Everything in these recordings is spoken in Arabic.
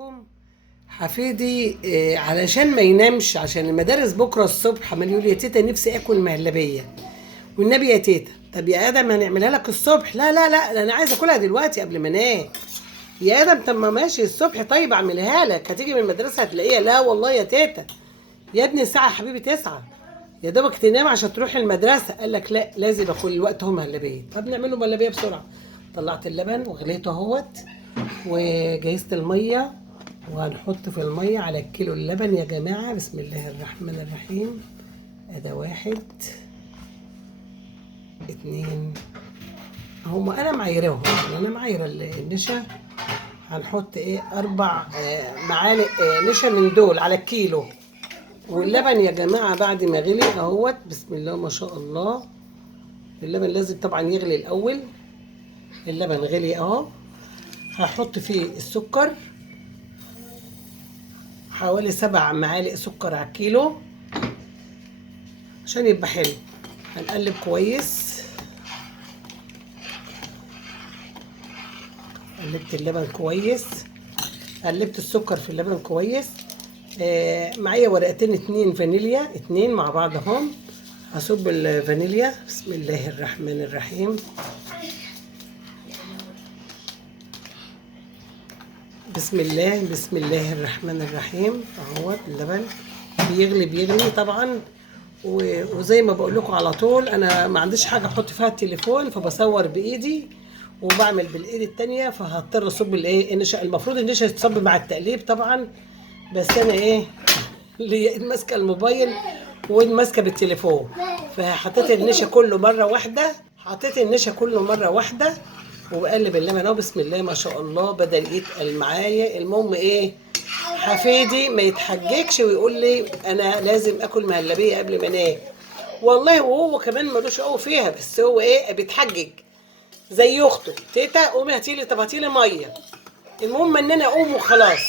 عليكم. حفيدي علشان ما ينامش عشان المدارس بكره الصبح عمال يقول يا تيتا نفسي اكل مهلبيه والنبي يا تيتا. طب يا ادم هنعملها لك الصبح. لا لا لا انا عايزه اكلها دلوقتي قبل ما انام. يا ادم طب ما ماشي الصبح، طيب اعملها لك هتيجي من المدرسه هتلاقيها. لا والله يا تيتا يا ابني الساعه يا حبيبي 9 يا دوبك تنام عشان تروح المدرسه. قال لك لا لازم اكل الوقت هو مهلبيه. طب نعمله مهلبيه بسرعه. طلعت اللبن وغليته اهوت وجهزت الميه وهنحط في الميه على الكيلو اللبن يا جماعه. بسم الله الرحمن الرحيم. ادي 1 2 هم انا معايرهم، يعني انا معايره النشا. هنحط 4 معالق نشا من دول على الكيلو. واللبن يا جماعه بعد ما غلي اهوت بسم الله ما شاء الله. اللبن لازم طبعا يغلي الاول. اللبن غلي اهو. هحط فيه السكر حوالي 7 معالق سكر على الكيلو عشان يبقى حلو. هنقلب كويس. قلبت اللبن كويس، قلبت السكر في اللبن كويس. معايا ورقتين 2 فانيليا، 2 مع بعض اهم. هصب الفانيليا بسم الله الرحمن الرحيم. بسم الله الرحمن الرحيم. اهوت اللبن بيغلي طبعا. وزي ما بقول لكم على طول انا ما عنديش حاجه احط فيها التليفون فبصور بايدي وبعمل بالايد التانية، فهضطر اصب النشا. المفروض النشا يتصب مع التقليب طبعا، بس انا اللي ماسكه الموبايل وماسكه بالتليفون، فحطيت النشا كله مره واحده. وبقلب اللبن اهو بسم الله ما شاء الله. بدل يتقل معايا. المهم حفيدي ما يتحججش ويقول لي انا لازم اكل مهلبيه قبل ما انام. والله وهو كمان ملوش قوي فيها، بس هو بيتحجج زي اخته. تيتا قومي هاتيلي، طب هاتيلي ميه. المهم ان انا اقوم وخلاص.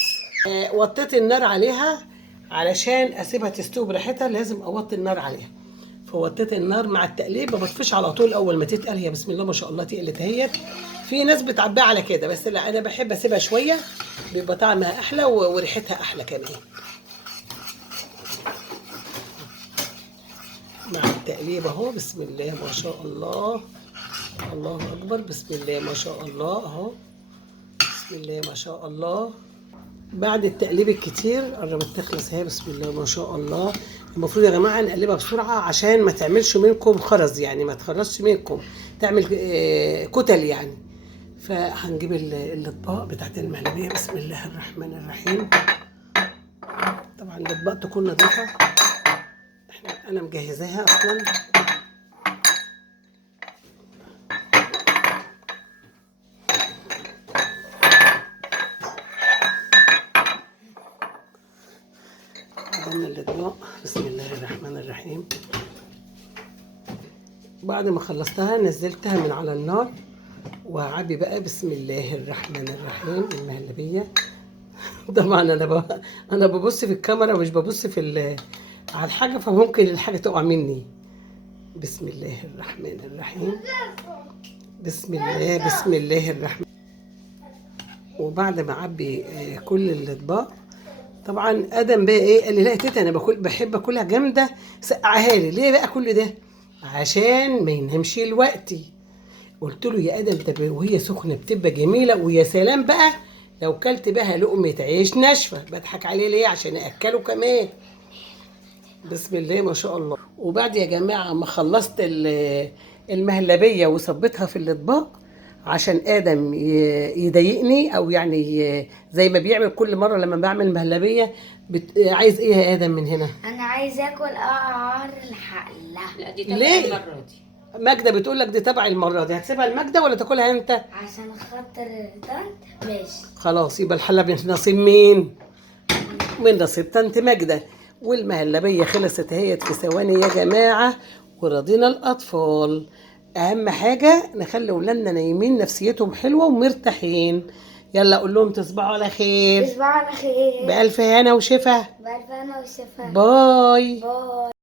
وطيت النار عليها علشان اسيبها تستوي براحتها. لازم اوطي النار عليها، فوطيت النار مع التقليب. ما بطفيش على طول اول ما تتقل. هي بسم الله ما شاء الله تقلت اهيت. في ناس بتعبيها على كده، بس لا انا بحب اسيبها شويه بيبقى طعمها احلى وريحتها احلى كمان. مع التقليب اهو بسم الله ما شاء الله. الله اكبر بسم الله ما شاء الله اهو. بسم الله ما شاء الله. بعد التقليب الكتير قربت تخلص اهي بسم الله ما شاء الله. المفروض يا جماعه نقلبها بسرعه عشان ما تعملش منكم خرز، يعني ما تخرجش منكم تعمل كتل يعني. فهنجيب الاطباق بتاعت المهلبيه بسم الله الرحمن الرحيم. طبعا الاطباق تكون نظيفه، انا مجهزاها اصلا. عملنا الاطباق بسم الله الرحمن الرحيم. بعد ما خلصتها نزلتها من على النار وهعبي بقى بسم الله الرحمن الرحيم المهلبيه. طبعا انا ببص في الكاميرا مش ببص على الحاجه، فممكن الحاجه تقع مني. بسم الله الرحمن الرحيم. بسم الله الرحمن. وبعد ما اعبي كل الاطباق طبعا ادم بقى قال لي لا يا تيتا انا بحب اكلها جامده سقعها لي. ليه بقى كل ده؟ عشان ما ينامش دلوقتي. قلت له يا ادم طب وهي سخنه بتبقى جميله، ويا سلام بقى لو كلت بها لقمه عيش ناشفه. بضحك عليه ليه؟ عشان اكله كمان. بسم الله ما شاء الله. وبعد يا جماعه ما خلصت المهلبيه وصبيتها في الاطباق عشان ادم يضايقني، او يعني زي ما بيعمل كل مره لما بعمل مهلبيه. عايز ايه يا ادم من هنا؟ انا عايز اكل قعر الحله. لا دي تبع المره دي. ماجده بتقول لك دي تبع المره دي. هتسيبها لماجده ولا تاكلها انت؟ عشان خاطر طنط. ماشي خلاص يبقى الحله من نصيب مين؟ من نصيب طنط ماجده. والمهلبيه خلصت اهيت في ثواني يا جماعه. ورضينا الاطفال. اهم حاجه نخلي ولادنا نايمين نفسيتهم حلوه ومرتاحين. يلا اقول لهم تصبحوا على خير. تصبحوا على خير. بألف هنا وشفا. بألف هنا وشفا. باي. باي.